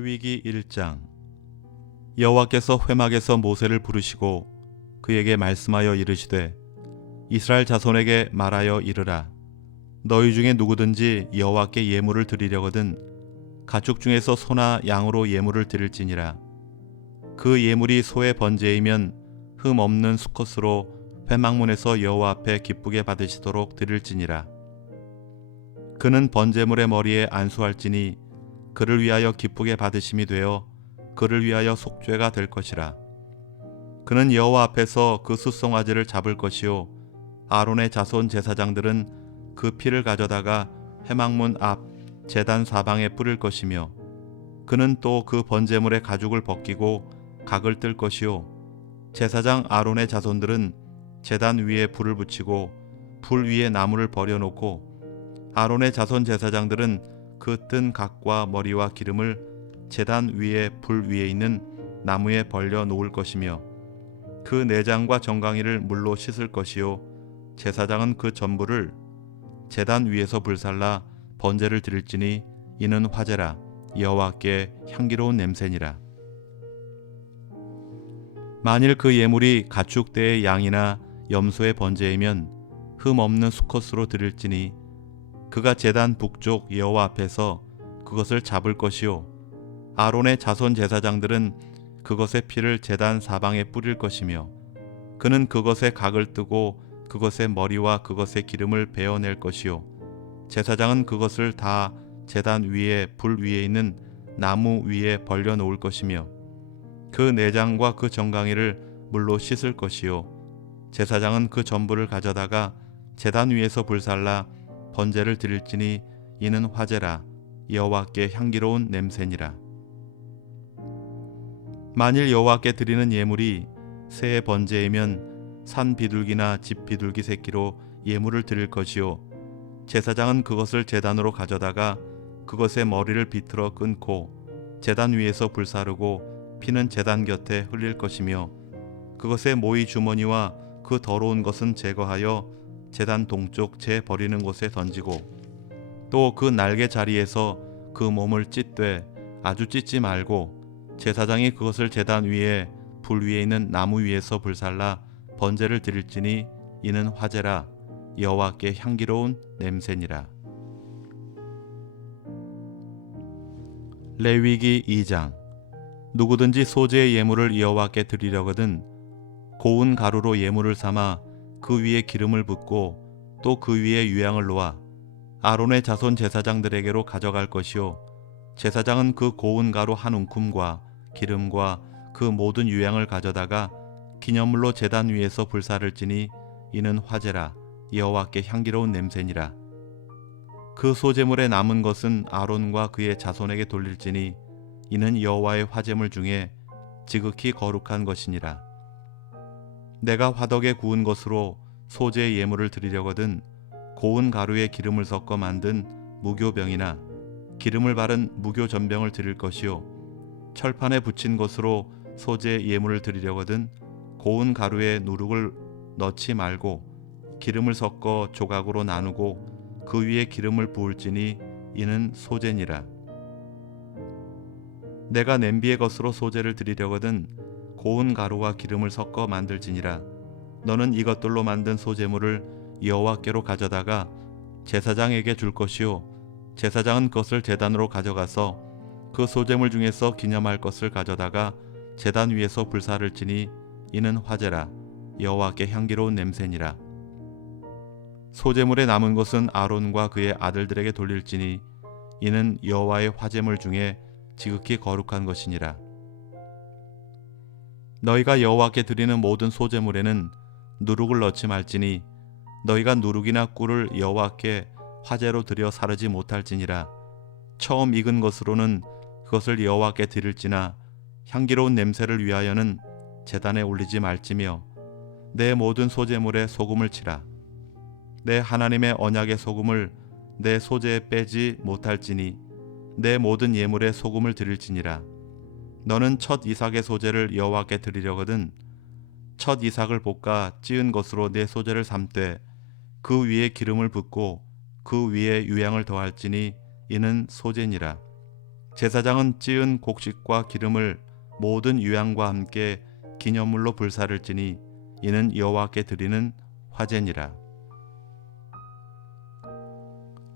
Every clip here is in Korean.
레위기 1장. 여호와께서 회막에서 모세를 부르시고 그에게 말씀하여 이르시되 이스라엘 자손에게 말하여 이르라. 너희 중에 누구든지 여호와께 예물을 드리려거든 가축 중에서 소나 양으로 예물을 드릴지니라. 그 예물이 소의 번제이면 흠 없는 수컷으로 회막문에서 여호와 앞에 기쁘게 받으시도록 드릴지니라. 그는 번제물의 머리에 안수할지니 그를 위하여 기쁘게 받으심이 되어 그를 위하여 속죄가 될 것이라. 그는 여호와 앞에서 그 숫송아지를 잡을 것이요 아론의 자손 제사장들은 그 피를 가져다가 회막문 앞 제단 사방에 뿌릴 것이며 그는 또 그 번제물의 가죽을 벗기고 각을 뜰 것이요 제사장 아론의 자손들은 제단 위에 불을 붙이고 불 위에 나무를 버려놓고 아론의 자손 제사장들은 그 뜬 각과 머리와 기름을 제단 위에 불 위에 있는 나무에 벌려 놓을 것이며 그 내장과 정강이를 물로 씻을 것이요 제사장은 그 전부를 제단 위에서 불살라 번제를 드릴지니 이는 화제라. 여호와께 향기로운 냄새니라. 만일 그 예물이 가축대의 양이나 염소의 번제이면 흠 없는 수컷으로 드릴지니 그가 제단 북쪽 여호와 앞에서 그것을 잡을 것이요 아론의 자손 제사장들은 그것의 피를 제단 사방에 뿌릴 것이며 그는 그것의 각을 뜨고 그것의 머리와 그것의 기름을 베어낼 것이요 제사장은 그것을 다 제단 위에 불 위에 있는 나무 위에 벌려 놓을 것이며 그 내장과 그 정강이를 물로 씻을 것이요 제사장은 그 전부를 가져다가 제단 위에서 불살라 번제를 드릴지니 이는 화제라. 여호와께 향기로운 냄새니라. 만일 여호와께 드리는 예물이 새의 번제이면 산 비둘기나 집 비둘기 새끼로 예물을 드릴 것이요 제사장은 그것을 제단으로 가져다가 그것의 머리를 비틀어 끊고 제단 위에서 불사르고 피는 제단 곁에 흘릴 것이며 그것의 모이 주머니와 그 더러운 것은 제거하여 제단 동쪽 재 버리는 곳에 던지고 또 그 날개 자리에서 그 몸을 찢되 아주 찢지 말고 제사장이 그것을 제단 위에 불 위에 있는 나무 위에서 불살라 번제를 드릴지니 이는 화제라. 여호와께 향기로운 냄새니라. 레위기 2장. 누구든지 소제의 예물을 여호와께 드리려거든 고운 가루로 예물을 삼아 그 위에 기름을 붓고 또 그 위에 유향을 놓아 아론의 자손 제사장들에게로 가져갈 것이요 제사장은 그 고운 가루 한 움큼과 기름과 그 모든 유향을 가져다가 기념물로 제단 위에서 불사를지니 이는 화제라. 여호와께 향기로운 냄새니라. 그 소제물에 남은 것은 아론과 그의 자손에게 돌릴지니 이는 여호와의 화제물 중에 지극히 거룩한 것이니라. 내가 화덕에 구운 것으로 소제의 예물을 드리려거든 고운 가루에 기름을 섞어 만든 무교병이나 기름을 바른 무교전병을 드릴 것이요 철판에 붙인 것으로 소제의 예물을 드리려거든 고운 가루에 누룩을 넣지 말고 기름을 섞어 조각으로 나누고 그 위에 기름을 부을지니 이는 소제니라. 내가 냄비의 것으로 소제를 드리려거든 고운 가루와 기름을 섞어 만들지니라. 너는 이것들로 만든 소제물을 여호와께로 가져다가 제사장에게 줄 것이요 제사장은 그것을 제단으로 가져가서 그 소제물 중에서 기념할 것을 가져다가 제단 위에서 불사를지니 이는 화제라. 여호와께 향기로운 냄새니라. 소제물에 남은 것은 아론과 그의 아들들에게 돌릴지니 이는 여호와의 화제물 중에 지극히 거룩한 것이니라. 너희가 여호와께 드리는 모든 소제물에는 누룩을 넣지 말지니 너희가 누룩이나 꿀을 여호와께 화제로 드려 사르지 못할지니라. 처음 익은 것으로는 그것을 여호와께 드릴지나 향기로운 냄새를 위하여는 제단에 올리지 말지며 내 모든 소제물에 소금을 치라. 내 하나님의 언약의 소금을 내 소제에 빼지 못할지니 내 모든 예물에 소금을 드릴지니라. 너는 첫 이삭의 소제를 여호와께 드리려거든 첫 이삭을 볶아 찌은 것으로 내 소제를 삶되 그 위에 기름을 붓고 그 위에 유향을 더할지니 이는 소제니라. 제사장은 찌은 곡식과 기름을 모든 유향과 함께 기념물로 불사를 지니 이는 여호와께 드리는 화제니라.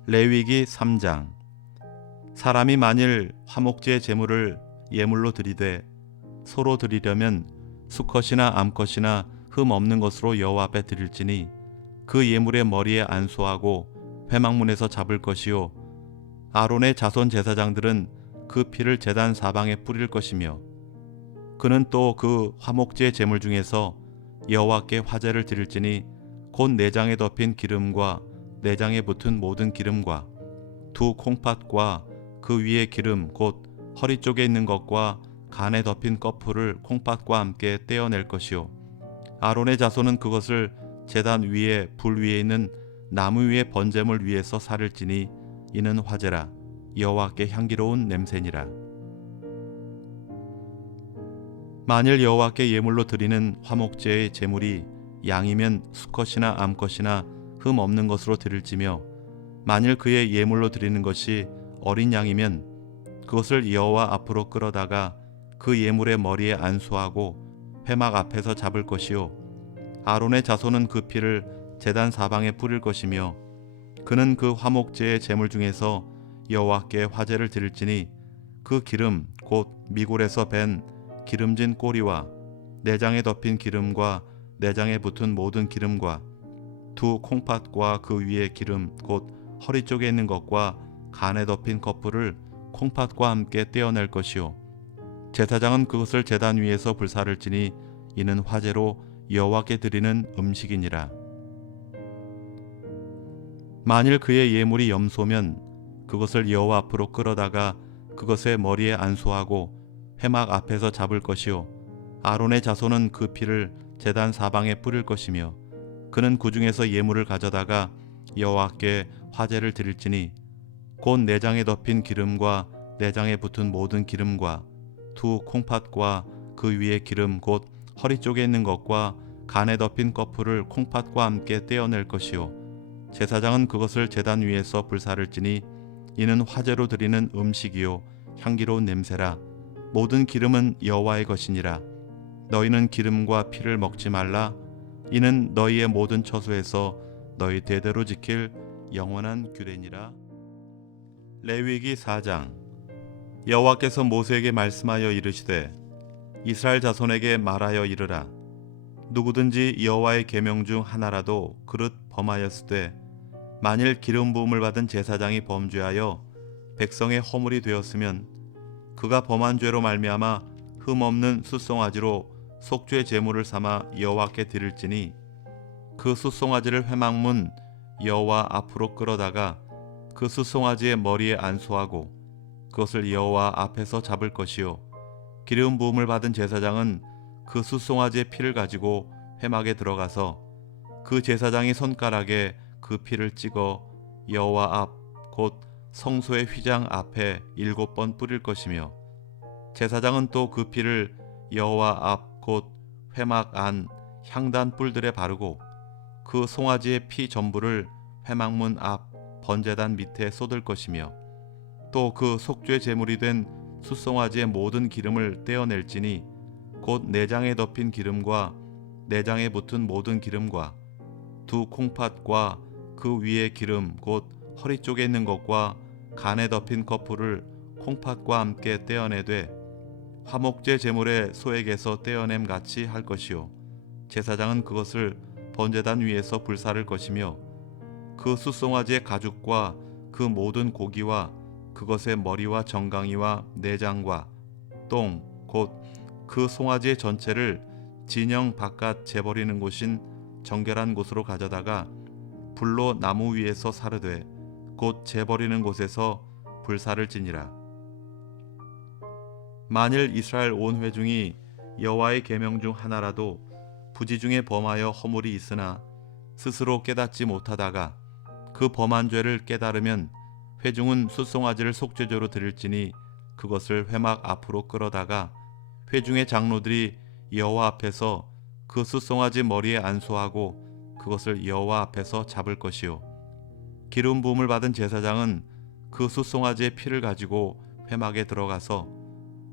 레위기 3장. 사람이 만일 화목제의 제물을 예물로 드리되 소로 드리려면 수컷이나 암컷이나 흠 없는 것으로 여호와 앞에 드릴지니 그 예물의 머리에 안수하고 회막문에서 잡을 것이요 아론의 자손 제사장들은 그 피를 제단 사방에 뿌릴 것이며 그는 또 그 화목제의 제물 중에서 여호와께 화제를 드릴지니 곧 내장에 덮인 기름과 내장에 붙은 모든 기름과 두 콩팥과 그 위에 기름 곧 허리 쪽에 있는 것과 간에 덮인 꺼풀을 콩팥과 함께 떼어낼 것이요 아론의 자손은 그것을 제단 위에 불 위에 있는 나무 위에 번제물 위에서 살을지니 이는 화제라. 여호와께 향기로운 냄새니라. 만일 여호와께 예물로 드리는 화목제의 제물이 양이면 수컷이나 암컷이나 흠 없는 것으로 드릴지며 만일 그의 예물로 드리는 것이 어린 양이면 그것을 여호와 앞으로 끌어다가 그 예물의 머리에 안수하고 회막 앞에서 잡을 것이요 아론의 자손은 그 피를 제단 사방에 뿌릴 것이며 그는 그 화목제의 제물 중에서 여호와께 화제를 드릴지니 그 기름 곧 미골에서 밴 기름진 꼬리와 내장에 덮인 기름과 내장에 붙은 모든 기름과 두 콩팥과 그 위에 기름 곧 허리 쪽에 있는 것과 간에 덮인 커플을 콩팥과 함께 떼어낼 것이요 제사장은 그것을 제단 위에서 불사를 지니 이는 화제로 여호와께 드리는 음식이니라. 만일 그의 예물이 염소면 그것을 여호와 앞으로 끌어다가 그것의 머리에 안수하고 회막 앞에서 잡을 것이요 아론의 자손은 그 피를 제단 사방에 뿌릴 것이며 그는 그 중에서 예물을 가져다가 여호와께 화제를 드릴지니 곧 내장에 덮인 기름과 내장에 붙은 모든 기름과 두 콩팥과 그 위에 기름 곧 허리 쪽에 있는 것과 간에 덮인 꺼풀을 콩팥과 함께 떼어낼 것이요 제사장은 그것을 제단 위에서 불사를 지니 이는 화제로 드리는 음식이요 향기로운 냄새라. 모든 기름은 여호와의 것이니라. 너희는 기름과 피를 먹지 말라. 이는 너희의 모든 처소에서 너희 대대로 지킬 영원한 규례니라. 레위기 4장. 여호와께서 모세에게 말씀하여 이르시되 이스라엘 자손에게 말하여 이르라. 누구든지 여호와의 계명 중 하나라도 그릇 범하였으되 만일 기름 부음을 받은 제사장이 범죄하여 백성의 허물이 되었으면 그가 범한 죄로 말미암아 흠 없는 숫송아지로 속죄 제물을 삼아 여호와께 드릴지니 그 숫송아지를 회막문 여호와 앞으로 끌어다가 그 숫송아지의 머리에 안수하고 그것을 여호와 앞에서 잡을 것이요 기름 부음을 받은 제사장은 그 숫송아지의 피를 가지고 회막에 들어가서 그 제사장이 손가락에 그 피를 찍어 여호와 앞 곧 성소의 휘장 앞에 7번 뿌릴 것이며 제사장은 또 그 피를 여호와 앞 곧 회막 안 향단 뿔들에 바르고 그 송아지의 피 전부를 회막문 앞 번제단 밑에 쏟을 것이며 또 그 속죄 제물이 된 숫송아지의 모든 기름을 떼어낼지니 곧 내장에 덮인 기름과 내장에 붙은 모든 기름과 두 콩팥과 그 위에 기름 곧 허리 쪽에 있는 것과 간에 덮인 커플을 콩팥과 함께 떼어내되 화목제 제물의 소액에서 떼어냄 같이 할 것이요 제사장은 그것을 번제단 위에서 불사를 것이며 그 숫송아지의 가죽과 그 모든 고기와 그것의 머리와 정강이와 내장과 똥 곧 그 송아지의 전체를 진영 바깥 재버리는 곳인 정결한 곳으로 가져다가 불로 나무 위에서 사르되 곧 재버리는 곳에서 불사를 지니라. 만일 이스라엘 온 회중이 여호와의 계명 중 하나라도 부지 중에 범하여 허물이 있으나 스스로 깨닫지 못하다가 그 범한 죄를 깨달으면 회중은 숫송아지를 속죄제로 드릴지니 그것을 회막 앞으로 끌어다가 회중의 장로들이 여호와 앞에서 그 숫송아지 머리에 안수하고 그것을 여호와 앞에서 잡을 것이요 기름 부음을 받은 제사장은 그 숫송아지의 피를 가지고 회막에 들어가서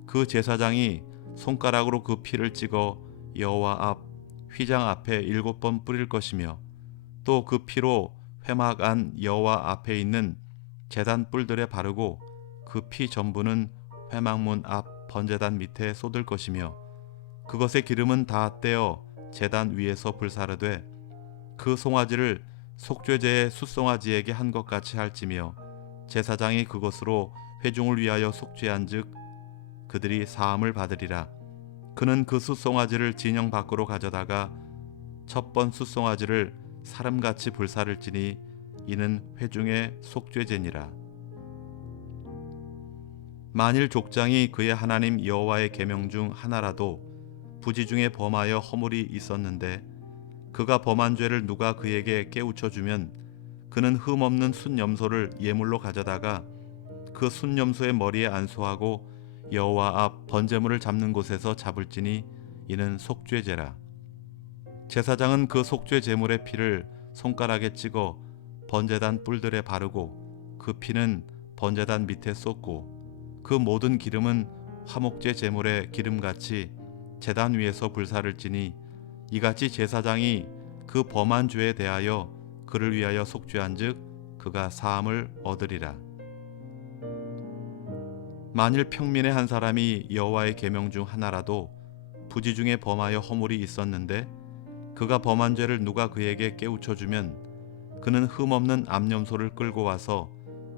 그 제사장이 손가락으로 그 피를 찍어 여호와 앞 휘장 앞에 7번 뿌릴 것이며 또 그 피로 회막 안 여호와 앞에 있는 제단 뿔들에 바르고 그 피 전부는 회막문 앞 번제단 밑에 쏟을 것이며 그것의 기름은 다 떼어 제단 위에서 불사르되 그 송아지를 속죄제의 숫송아지에게 한 것 같이 할지며 제사장이 그것으로 회중을 위하여 속죄한즉 그들이 사함을 받으리라. 그는 그 숫송아지를 진영 밖으로 가져다가 첫 번 숫송아지를 사름같이 불사를지니 이는 회중의 속죄제니라. 만일 족장이 그의 하나님 여호와의 계명 중 하나라도 부지 중에 범하여 허물이 있었는데 그가 범한 죄를 누가 그에게 깨우쳐 주면 그는 흠없는 순염소를 예물로 가져다가 그 순염소의 머리에 안수하고 여호와 앞 번제물을 잡는 곳에서 잡을지니 이는 속죄제라. 제사장은 그 속죄 제물의 피를 손가락에 찍어 번제단 뿔들에 바르고 그 피는 번제단 밑에 쏟고 그 모든 기름은 화목제 제물의 기름같이 제단 위에서 불사를지니 이같이 제사장이 그 범한 죄에 대하여 그를 위하여 속죄한즉 그가 사함을 얻으리라. 만일 평민의 한 사람이 여호와의 계명 중 하나라도 부지 중에 범하여 허물이 있었는데 그가 범한 죄를 누가 그에게 깨우쳐 주면 그는 흠없는 암염소를 끌고 와서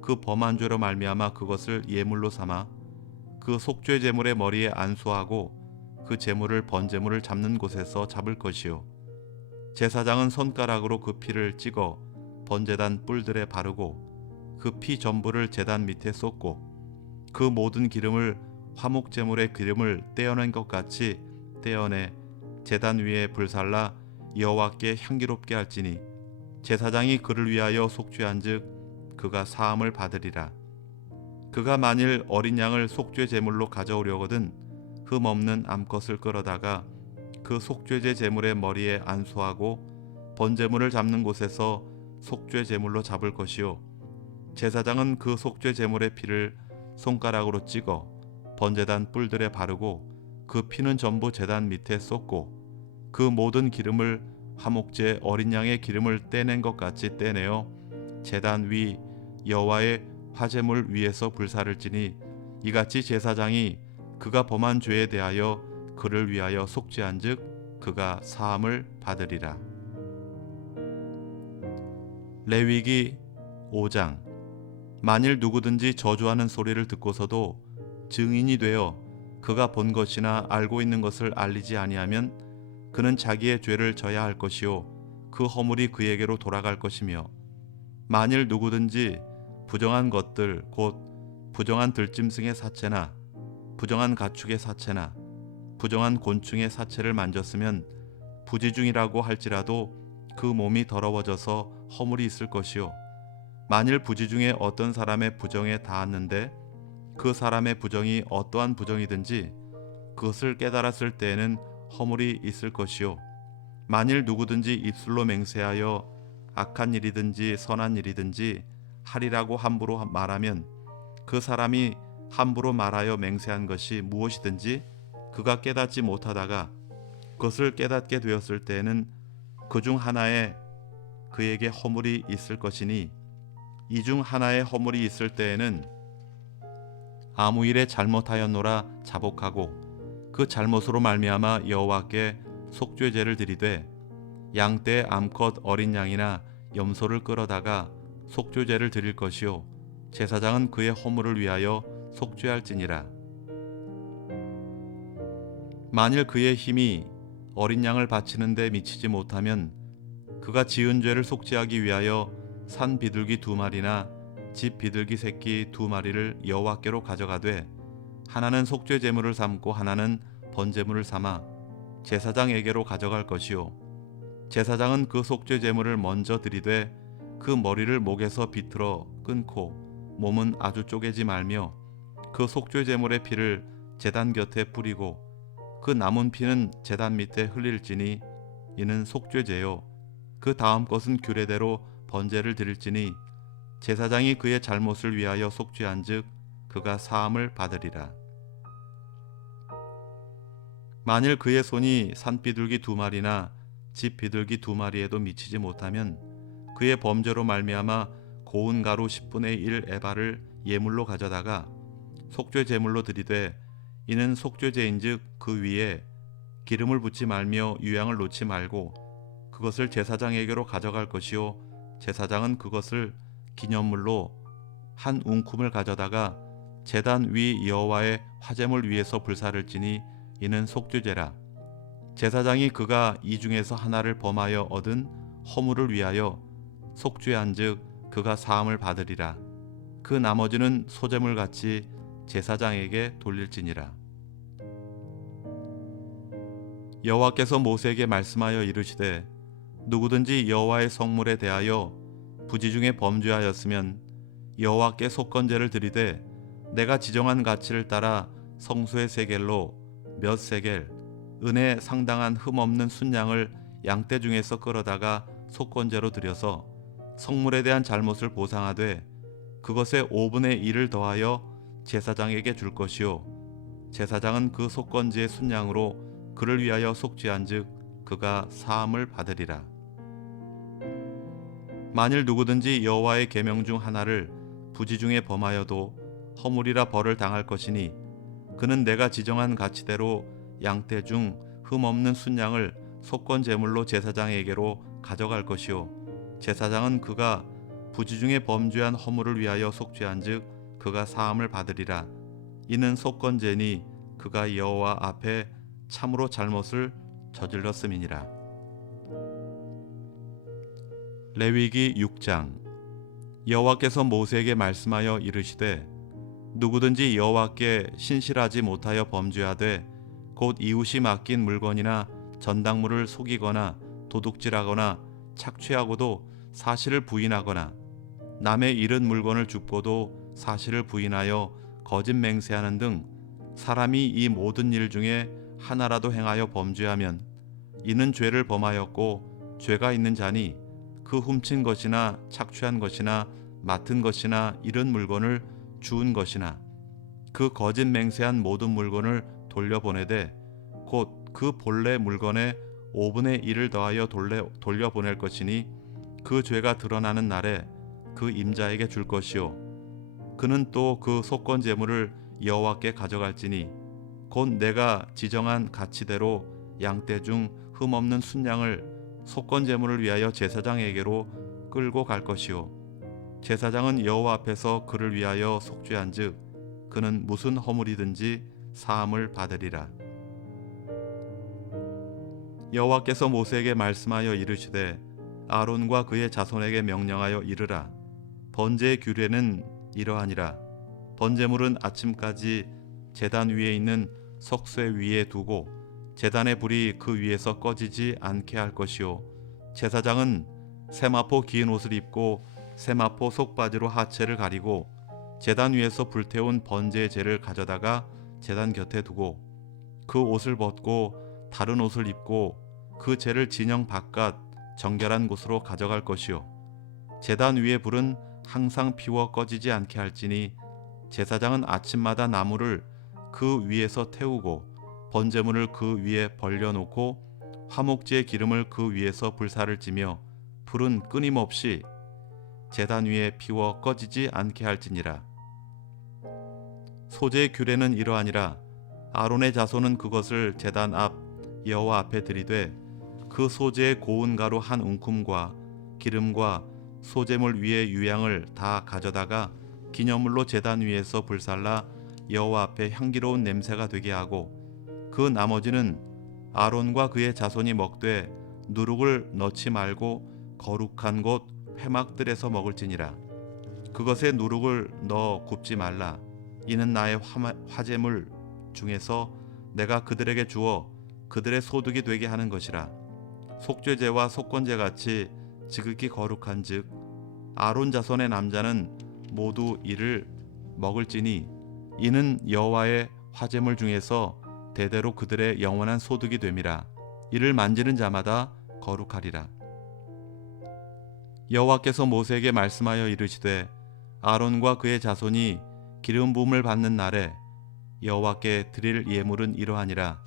그 범한 죄로 말미암아 그것을 예물로 삼아 그 속죄 제물의 머리에 안수하고 그 제물을 번제물을 잡는 곳에서 잡을 것이요 제사장은 손가락으로 그 피를 찍어 번제단 뿔들에 바르고 그 피 전부를 제단 밑에 쏟고 그 모든 기름을 화목 제물의 기름을 떼어낸 것 같이 떼어내 제단 위에 불살라 여호와께 향기롭게 할지니 제사장이 그를 위하여 속죄한즉 그가 사함을 받으리라. 그가 만일 어린 양을 속죄 제물로 가져오려거든 흠없는 암컷을 끌어다가 그 속죄제 제물의 머리에 안수하고 번제물을 잡는 곳에서 속죄 제물로 잡을 것이요 제사장은 그 속죄 제물의 피를 손가락으로 찍어 번제단 뿔들에 바르고 그 피는 전부 제단 밑에 쏟고 그 모든 기름을 화목제 어린 양의 기름을 떼낸 것 같이 떼내어 제단 위 여호와의 화제물 위에서 불사를지니 이같이 제사장이 그가 범한 죄에 대하여 그를 위하여 속죄한즉 그가 사함을 받으리라. 레위기 5장. 만일 누구든지 저주하는 소리를 듣고서도 증인이 되어 그가 본 것이나 알고 있는 것을 알리지 아니하면 그는 자기의 죄를 져야 할 것이요 그 허물이 그에게로 돌아갈 것이며 만일 누구든지 부정한 것들 곧 부정한 들짐승의 사체나 부정한 가축의 사체나 부정한 곤충의 사체를 만졌으면 부지중이라고 할지라도 그 몸이 더러워져서 허물이 있을 것이요 만일 부지 중에 어떤 사람의 부정에 닿았는데 그 사람의 부정이 어떠한 부정이든지 그것을 깨달았을 때에는 허물이 있을 것이요 만일 누구든지 입술로 맹세하여 악한 일이든지 선한 일이든지 하리라고 함부로 말하면 그 사람이 함부로 말하여 맹세한 것이 무엇이든지 그가 깨닫지 못하다가 그것을 깨닫게 되었을 때에는 그 중 하나에 그에게 허물이 있을 것이니 이 중 하나에 허물이 있을 때에는 아무 일에 잘못하였노라 자복하고 그 잘못으로 말미암아 여호와께 속죄제를 드리되 양떼 암컷 어린 양이나 염소를 끌어다가 속죄제를 드릴 것이요 제사장은 그의 허물을 위하여 속죄할지니라. 만일 그의 힘이 어린 양을 바치는 데 미치지 못하면 그가 지은 죄를 속죄하기 위하여 산 비둘기 2마리나 집 비둘기 새끼 2마리를 여호와께로 가져가되 하나는 속죄 제물을 삼고 하나는 번제물을 삼아 제사장에게로 가져갈 것이요 제사장은 그 속죄 제물을 먼저 드리되 그 머리를 목에서 비틀어 끊고 몸은 아주 쪼개지 말며 그 속죄 제물의 피를 제단 곁에 뿌리고 그 남은 피는 제단 밑에 흘릴지니 이는 속죄제요 그 다음 것은 규례대로 번제를 드릴지니 제사장이 그의 잘못을 위하여 속죄한즉 그가 사함을 받으리라. 만일 그의 손이 산비둘기 2마리나 집 비둘기 2마리에도 미치지 못하면 그의 범죄로 말미암아 고운 가루 10분의 1 에바를 예물로 가져다가 속죄 제물로 드리되 이는 속죄제인즉 그 위에 기름을 붓지 말며 유향을 놓지 말고 그것을 제사장에게로 가져갈 것이요 제사장은 그것을 기념물로 한 웅큼을 가져다가 제단 위 여호와의 화제물 위에서 불사를 지니 이는 속죄제라. 제사장이 그가 이 중에서 하나를 범하여 얻은 허물을 위하여 속죄한즉 그가 사함을 받으리라. 그 나머지는 소제물 같이 제사장에게 돌릴지니라. 여호와께서 모세에게 말씀하여 이르시되 누구든지 여호와의 성물에 대하여 부지 중에 범죄하였으면 여호와께 속건제를 드리되 내가 지정한 가치를 따라 성소의 세겔로 몇 세겔 은에 상당한 흠없는 순양을 양떼 중에서 끌어다가 속건제로 드려서 성물에 대한 잘못을 보상하되 그것의 5분의 1을 더하여 제사장에게 줄 것이요 제사장은 그 속건제의 순양으로 그를 위하여 속죄한즉 그가 사함을 받으리라. 만일 누구든지 여호와의 계명 중 하나를 부지 중에 범하여도 허물이라 벌을 당할 것이니 그는 내가 지정한 가치대로 양떼 중 흠없는 순양을 속건 제물로 제사장에게로 가져갈 것이요 제사장은 그가 부지 중에 범죄한 허물을 위하여 속죄한즉 그가 사함을 받으리라. 이는 속건제니 그가 여호와 앞에 참으로 잘못을 저질렀음이니라. 레위기 6장. 여호와께서 모세에게 말씀하여 이르시되 누구든지 여호와께 신실하지 못하여 범죄하되 곧 이웃이 맡긴 물건이나 전당물을 속이거나 도둑질하거나 착취하고도 사실을 부인하거나 남의 잃은 물건을 줍고도 사실을 부인하여 거짓 맹세하는 등 사람이 이 모든 일 중에 하나라도 행하여 범죄하면 이는 죄를 범하였고 죄가 있는 자니 그 훔친 것이나 착취한 것이나 맡은 것이나 잃은 물건을 주운 것이나 그 거짓 맹세한 모든 물건을 돌려보내되 곧 그 본래 물건의 5분의 1을 더하여 돌려보낼 것이니 그 죄가 드러나는 날에 그 임자에게 줄 것이요 그는 또 그 속건 제물을 여호와께 가져갈지니 곧 내가 지정한 가치대로 양떼 중 흠없는 순양을 속건 제물을 위하여 제사장에게로 끌고 갈 것이요 제사장은 여호와 앞에서 그를 위하여 속죄한즉 그는 무슨 허물이든지 사함을 받으리라. 여호와께서 모세에게 말씀하여 이르시되 아론과 그의 자손에게 명령하여 이르라. 번제의 규례는 이러하니라. 번제물은 아침까지 제단 위에 있는 석쇠 위에 두고 제단의 불이 그 위에서 꺼지지 않게 할 것이요 제사장은 세마포 긴 옷을 입고 세마포 속바지로 하체를 가리고 제단 위에서 불태운 번제의 재를 가져다가 제단 곁에 두고 그 옷을 벗고 다른 옷을 입고 그 재를 진영 바깥 정결한 곳으로 가져갈 것이요 제단 위의 불은 항상 피워 꺼지지 않게 할지니 제사장은 아침마다 나무를 그 위에서 태우고 번제물을 그 위에 벌려놓고 화목제의 기름을 그 위에서 불사를 지며 불은 끊임없이 제단 위에 피워 꺼지지 않게 할지니라. 소제의 규례는 이러하니라. 아론의 자손은 그것을 제단 앞 여호와 앞에 드리되 그 소제의 고운 가루 한 웅큼과 기름과 소제물 위에 유향을 다 가져다가 기념물로 제단 위에서 불살라 여호와 앞에 향기로운 냄새가 되게 하고 그 나머지는 아론과 그의 자손이 먹되 누룩을 넣지 말고 거룩한 곳 회막들에서 먹을지니라. 그것에 누룩을 넣어 굽지 말라. 이는 나의 화제물 중에서 내가 그들에게 주어 그들의 소득이 되게 하는 것이라. 속죄제와 속건제 같이 지극히 거룩한즉 아론 자손의 남자는 모두 이를 먹을지니 이는 여호와의 화제물 중에서 대대로 그들의 영원한 소득이 됨이라. 이를 만지는 자마다 거룩하리라. 여호와께서 모세에게 말씀하여 이르시되 아론과 그의 자손이 기름 부음을 받는 날에 여호와께 드릴 예물은 이러하니라.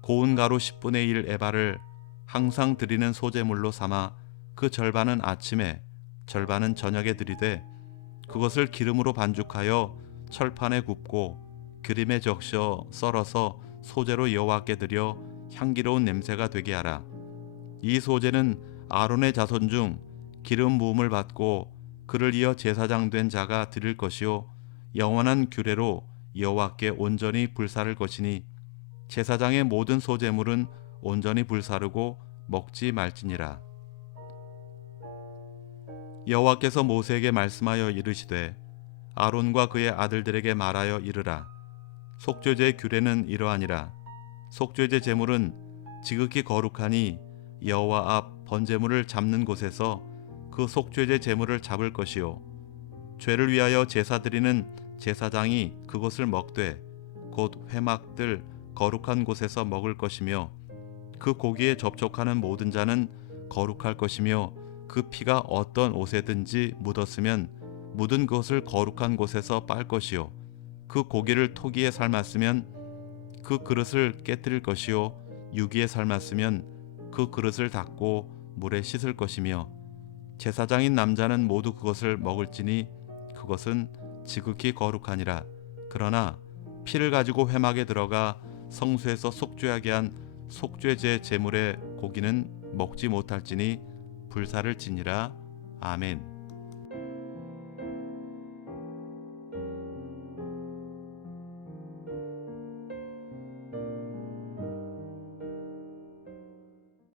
고운 가루 10분의 1 에바를 항상 드리는 소제물로 삼아 그 절반은 아침에 절반은 저녁에 드리되 그것을 기름으로 반죽하여 철판에 굽고 기름에 적셔 썰어서 소제로 여호와께 드려 향기로운 냄새가 되게 하라. 이 소제는 아론의 자손 중 기름 부음을 받고 그를 이어 제사장 된 자가 드릴 것이요 영원한 규례로 여호와께 온전히 불사를 것이니 제사장의 모든 소제물은 온전히 불사르고 먹지 말지니라. 여호와께서 모세에게 말씀하여 이르시되 아론과 그의 아들들에게 말하여 이르라. 속죄제의 규례는 이러하니라. 속죄제 제물은 지극히 거룩하니 여호와 앞 번제물을 잡는 곳에서 그 속죄제 제물을 잡을 것이요 죄를 위하여 제사 드리는 제사장이 그것을 먹되 곧 회막들 거룩한 곳에서 먹을 것이며 그 고기에 접촉하는 모든 자는 거룩할 것이며 그 피가 어떤 옷에든지 묻었으면 묻은 것을 거룩한 곳에서 빨 것이요 그 고기를 토기에 삶았으면 그 그릇을 깨뜨릴 것이요 유기에 삶았으면 그 그릇을 닦고 물에 씻을 것이며 제사장인 남자는 모두 그것을 먹을지니 그것은 지극히 거룩하니라. 그러나 피를 가지고 회막에 들어가 성소에서 속죄하게 한 속죄제 제물의 고기는 먹지 못할지니 불사를 지니라. 아멘.